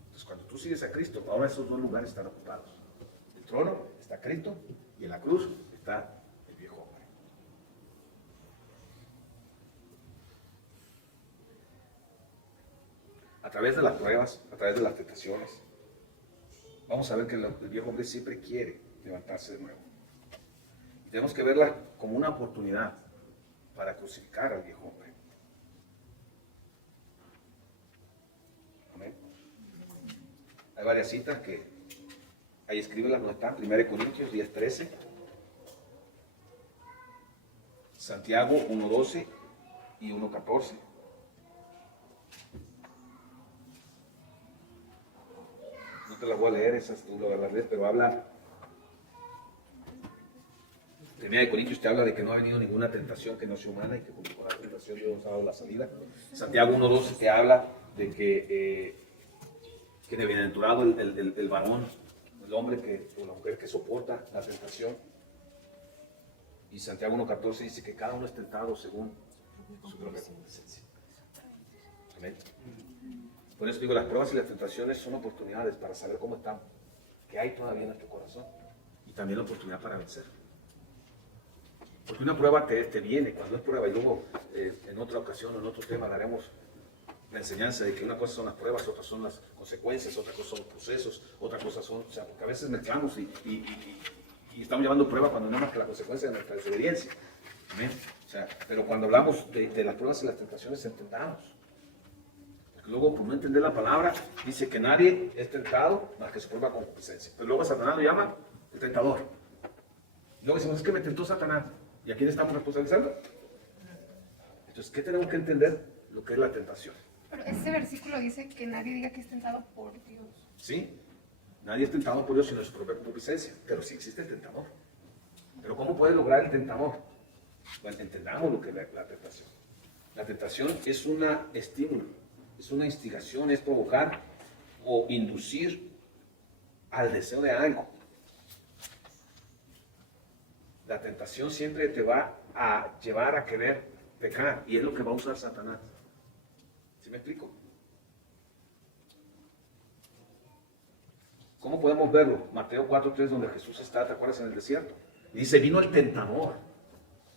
Entonces cuando tú sigues a Cristo, ahora esos dos lugares están ocupados. El trono está Cristo y en la cruz está el viejo hombre. A través de las pruebas, a través de las tentaciones, vamos a ver que el viejo hombre siempre quiere levantarse de nuevo. Y tenemos que verla como una oportunidad para crucificar al viejo hombre. Amén. Hay varias citas que ahí escríbelas, no están. 1 Corintios 10:13, Santiago 1:12 y 1:14. No te las voy a leer, esas tú las lees, pero habla. 1 Corintios te habla de que no ha venido ninguna tentación que no sea humana y que con la tentación Dios nos ha dado la salida. Santiago 1:12 te habla de que bienaventurado el varón, el hombre o la mujer que soporta la tentación. Y Santiago 1:14 dice que cada uno es tentado según su propia concupiscencia. Amén. Por eso digo, las pruebas y las tentaciones son oportunidades para saber cómo estamos, qué hay todavía en nuestro corazón y también la oportunidad para vencer. Porque una prueba te viene, cuando es prueba, y luego en otra ocasión o en otro tema daremos la enseñanza de que una cosa son las pruebas, otras son las consecuencias, otra cosa son los procesos, otra cosa son, o sea, porque a veces mezclamos y Y estamos llevando prueba cuando nada más que la consecuencia de nuestra desobediencia. Amén. O sea, pero cuando hablamos de las pruebas y las tentaciones, entendamos. Porque luego, por no entender la palabra, dice que nadie es tentado más que su propia concupiscencia. Pero luego Satanás lo llama el tentador. Luego decimos, es que me tentó Satanás. ¿Y a quién estamos responsabilizando? Entonces, ¿qué tenemos que entender? Lo que es la tentación. Pero ese versículo dice que nadie diga que es tentado por Dios. ¿Sí? Nadie es tentado por Dios sino su propia concupiscencia. Pero sí existe el tentador. Pero ¿cómo puede lograr el tentador? Bueno, entendamos lo que es la tentación. La tentación es un estímulo, es una instigación, es provocar o inducir al deseo de algo. La tentación siempre te va a llevar a querer pecar y es lo que va a usar Satanás. ¿Sí me explico? ¿Cómo podemos verlo? Mateo 4:3, donde Jesús está, ¿te acuerdas? En el desierto. Y dice, vino el tentador.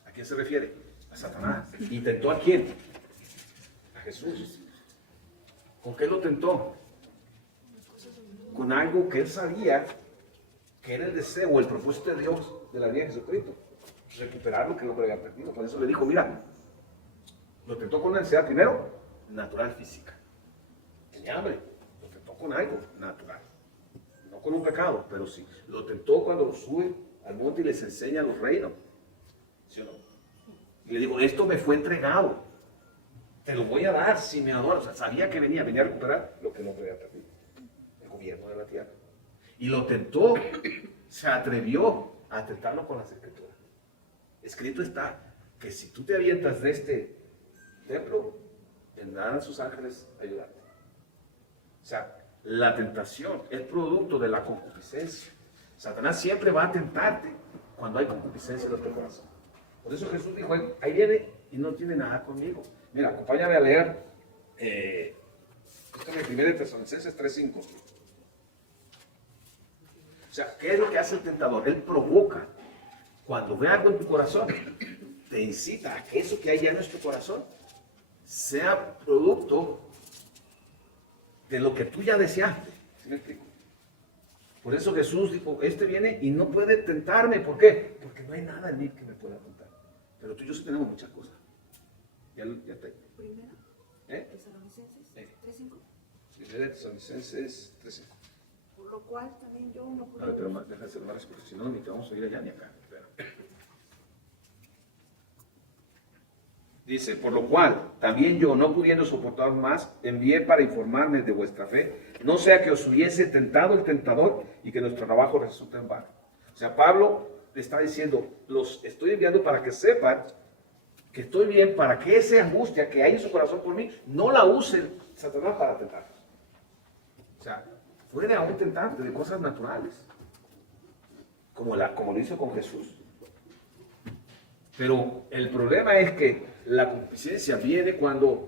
¿A quién se refiere? A Satanás. ¿Y tentó a quién? A Jesús. ¿Con qué lo tentó? Con algo que él sabía que era el deseo o el propósito de Dios de la vida de Jesucristo. Recuperar lo que el hombre había perdido. Por eso le dijo, mira, lo tentó con una necesidad primero, natural física. Tenía hambre. Lo tentó con algo natural. No con un pecado, pero sí. Lo tentó cuando lo sube al monte y les enseña los reinos. ¿Sí o no? Y le digo, esto me fue entregado. Te lo voy a dar si me adoras. O sea, sabía que venía a recuperar lo que el hombre había perdido. El gobierno de la tierra. Y lo tentó. Se atrevió a tentarlo con las escrituras. Escrito está que si tú te avientas de este templo, vendrán sus ángeles a ayudarte. O sea, la tentación es producto de la concupiscencia. Satanás siempre va a tentarte cuando hay concupiscencia en nuestro corazón. Por eso Jesús dijo, ahí viene y no tiene nada conmigo. Mira, acompáñame a leer esto en 1 Tesalonicenses 3:5. O sea, ¿qué es lo que hace el tentador? Él provoca. Cuando ve algo en tu corazón, te incita a que eso que hay ya en nuestro corazón sea producto de lo que tú ya deseaste. ¿Sí me explico? Por eso Jesús dijo, este viene y no puede tentarme. ¿Por qué? Porque no hay nada en mí que me pueda tentar. Pero tú y yo sí tenemos muchas cosas. Ya te... Primero, Tesalonicenses 3:5. Primera de Tesalonicenses 3:5. Por lo cual también yo no pude. A ver, pero deja de hacer más, porque si no, ni te vamos a ir allá ni acá. Espera. Dice, por lo cual, también yo, no pudiendo soportar más, envié para informarme de vuestra fe, no sea que os hubiese tentado el tentador y que nuestro trabajo resulte en vano. O sea, Pablo le está diciendo, los estoy enviando para que sepan que estoy bien, para que esa angustia que hay en su corazón por mí, no la use Satanás para tentarlos. O sea, puede aún tentarte de cosas naturales, como lo hizo con Jesús. Pero el problema es que la concupiscencia viene cuando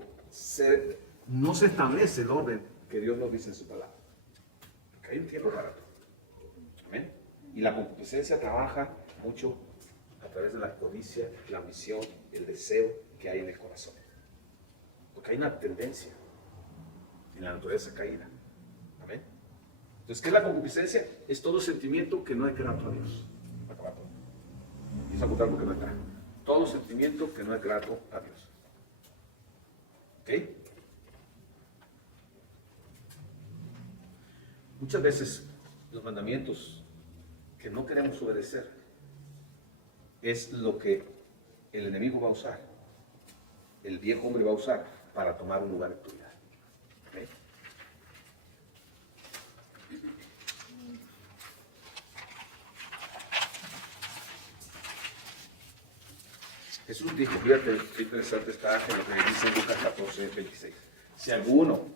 no se establece el orden que Dios nos dice en su palabra. Porque hay un tiempo para todo. ¿Amén? Y la concupiscencia trabaja mucho a través de la codicia, la ambición, el deseo que hay en el corazón. Porque hay una tendencia en la naturaleza caída. ¿Amén? Entonces, ¿qué es la concupiscencia? Es todo sentimiento que no es grato a Dios. Y es apuntar porque no está. Todo sentimiento que no es grato a Dios. ¿Ok? Muchas veces los mandamientos que no queremos obedecer es lo que el enemigo va a usar, el viejo hombre va a usar para tomar un lugar en tu vida. ¿Ok? Jesús dijo, fíjate, qué interesante está en lo que dice en Lucas 14:26. Si alguno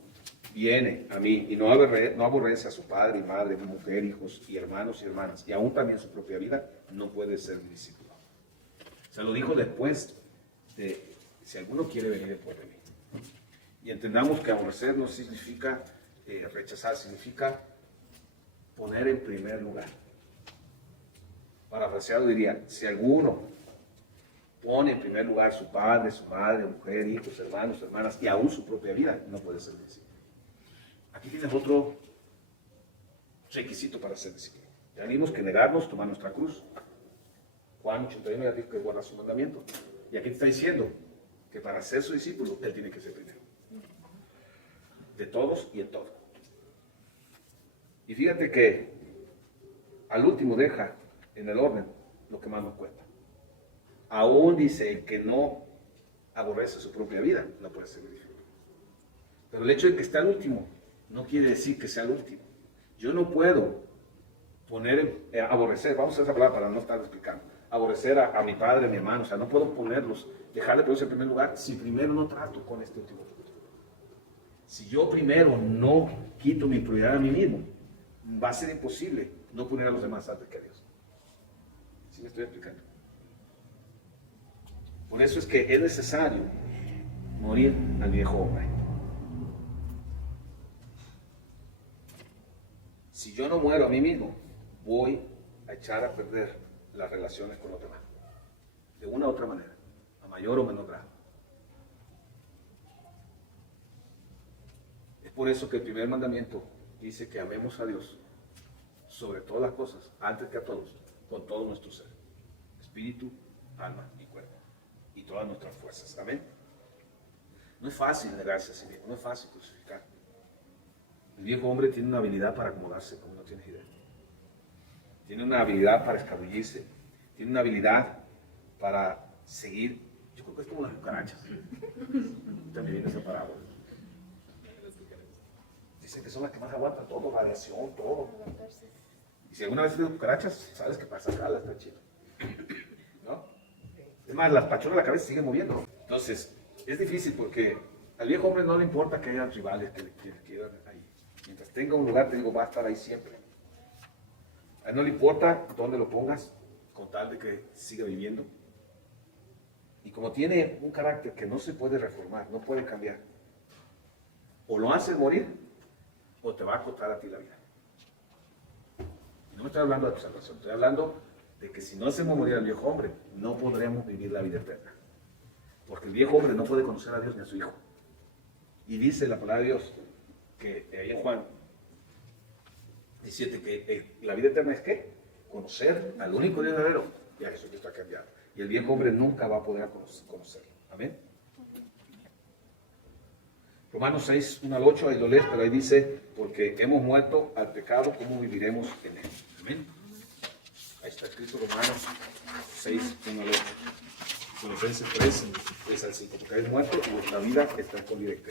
viene a mí y no aborrece a su padre y madre, mujer, hijos y hermanos y hermanas, y aún también su propia vida, no puede ser mi discípulo. Se lo dijo después de, si alguno quiere venir después de mí. Y entendamos que aborrecer no significa rechazar, significa poner en primer lugar. Parafraseado diría, si alguno pone en primer lugar su padre, su madre, mujer, hijos, hermanos, hermanas y aún su propia vida, no puede ser discípulo. Aquí tienes otro requisito para ser discípulo. Ya vimos que negarnos, tomar nuestra cruz. Juan 81 ya dijo que guarda su mandamiento. Y aquí te está diciendo que para ser su discípulo, él tiene que ser primero. De todos y en todo. Y fíjate que al último deja en el orden lo que más nos cuenta. Aún dice el que no aborrece su propia vida, no puede ser mi discípulo. Pero el hecho de que esté al último no quiere decir que sea el último. Yo no puedo poner, aborrecer, vamos a esa palabra para no estar explicando, aborrecer a mi padre, a mi hermano, o sea, no puedo ponerlos, dejarle ponerse en primer lugar si primero no trato con este último punto. Si yo primero no quito mi prioridad a mí mismo, va a ser imposible no poner a los demás antes que a Dios. ¿Sí me estoy explicando? Por eso es que es necesario morir al viejo hombre. Si yo no muero a mí mismo, voy a echar a perder las relaciones con los demás. De una u otra manera, a mayor o menor grado. Es por eso que el primer mandamiento dice que amemos a Dios sobre todas las cosas, antes que a todos, con todo nuestro ser. Espíritu, alma y cuerpo. Y todas nuestras fuerzas. Amén. No es fácil negarse a sí mismo, no es fácil crucificar. El viejo hombre tiene una habilidad para acomodarse, como no tienes idea. Tiene una habilidad para escabullirse. Tiene una habilidad para seguir. Yo creo que es como las cucarachas. También viene esa parábola. Dicen que son las que más aguantan todo, radiación, todo. Y si alguna vez tienes cucarachas, sabes que para sacarlas está chido. ¿No? Es más, las pachonas de la cabeza siguen moviendo. Entonces, es difícil porque al viejo hombre no le importa que haya rivales que quieran ahí. Mientras tenga un lugar, te digo, va a estar ahí siempre. A él no le importa dónde lo pongas, con tal de que siga viviendo. Y como tiene un carácter que no se puede reformar, no puede cambiar, o lo haces morir, o te va a costar a ti la vida. No me estoy hablando de tu salvación, estoy hablando de que si no hacemos morir al viejo hombre, no podremos vivir la vida eterna. Porque el viejo hombre no puede conocer a Dios ni a su Hijo. Y dice la palabra de Dios, que ahí en Juan 17, que la vida eterna es ¿qué? Conocer al único Dios verdadero y a Jesucristo ha cambiado. Y el viejo hombre nunca va a poder conocerlo. Amén. Romanos 6, 1 al 8, ahí lo lees, pero ahí dice, porque hemos muerto al pecado, ¿cómo viviremos en él? Amén. Ahí está escrito Romanos 6, 1 al 8. Filipenses 3, 3 al 5, porque habéis muerto y vuestra vida está escondida en Cristo.